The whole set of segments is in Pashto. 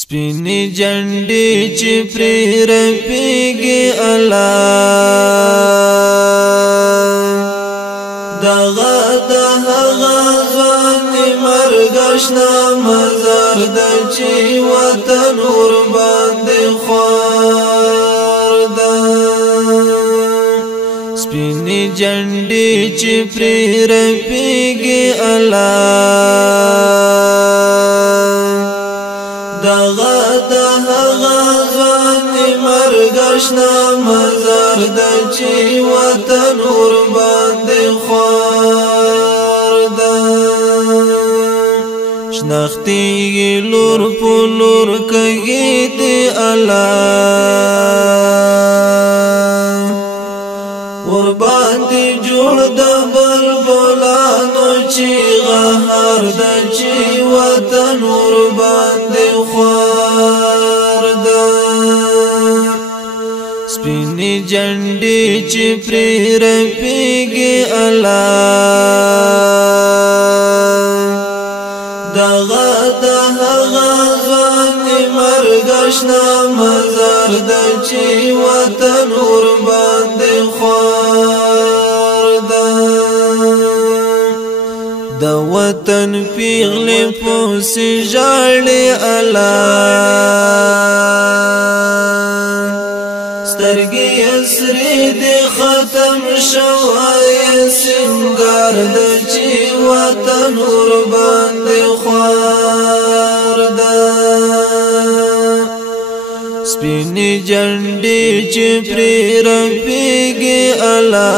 سپینی جنډې چې پرې رپېږي الله دغه د هغه ځوان مرګ اشنا مزار د چې وطن ور باندې خوار ده سپینی جنډې چې پرې رپېږي الله دغه د هغه ځوان مرګ اشنا مزار د چې وطن ور باندې خوار ده شنختېږي لور په لور کږي دی الله ور باندې جوړ د بلبلانو چې غهار د چې وطن ور باندې خوار ده سپینې جنډې چې پرې رپېږي الله دغه د هغه ځوان مرګ اشنا مزار د چې وطن ور باندې خوار ده د وطن پیغلې پوسې ژاړي الله سترګې سرې دې ختم شوی سنگار د چې وطن ور باندې خوار ده سپینې جنډې چې پرې رپېږي الله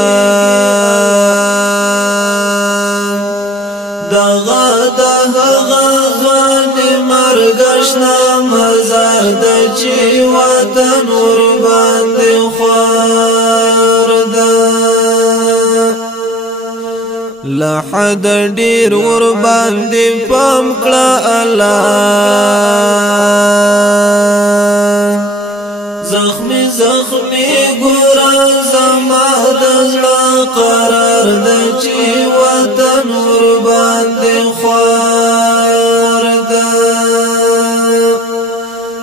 دغه د هغه ځوان مرګ اشنا مزار د چې وطن ور باندې خوار ده له حد ډېر ور باندې پام کړه الله زخمي زخمي ګورا زما د زړه قرار د چې وطن ور باندې خوار ده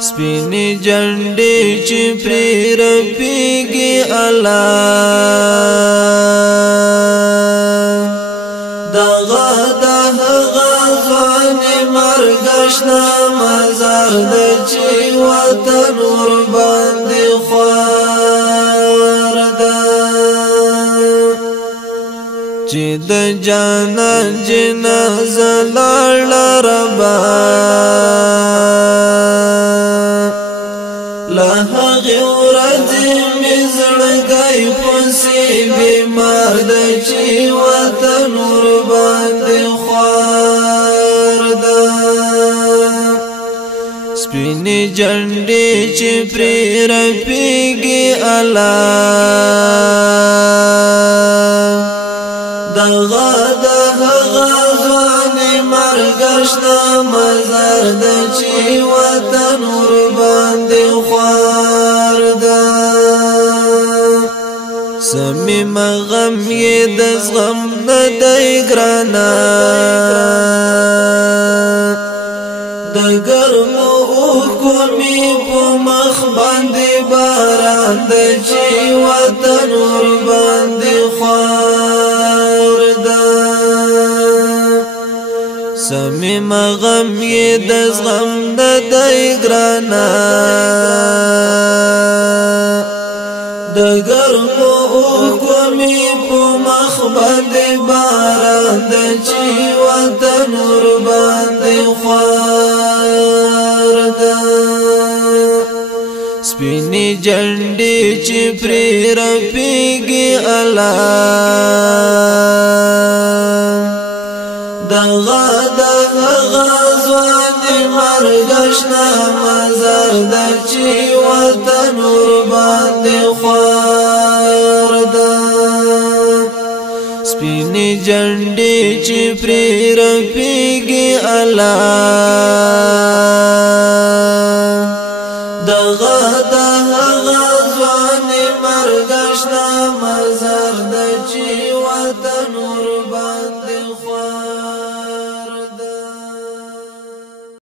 سپینې جنډې چې پرې رپېږي الله دغه د هغه ځوان مرګ اشنا مزار د چې وطن ور باندې خوار ده چې د جانان جنازه لاړه ربا له هغې ورځې مې زړګی پسې بیمار ده چې وطن ور باندې خوار ده سپینې جنډې چې پرې رپېږي الله دغه د هغه ځوان مرګ اشنا مزار د چې وطن ور باندې خوار ده سمیم غم یې د زغم نه دی ګرانه د ګرمو اوښکو مې په مخ باندې باران ده چې وطن ور باندې خوار ده سمیم غم یې د زغم نه دی ګرانه د ګرمو اوښکو مې په مخ باندې باران ده چې وطن ور باندې خوار ده سپینې جنډې چې پرې رپېږي الله دغه د هغه ځوان مرګ اشنا مزار د چې وطن ور باندې خوار ده سپینې جنډې چې پرې رپېږي الله دغه د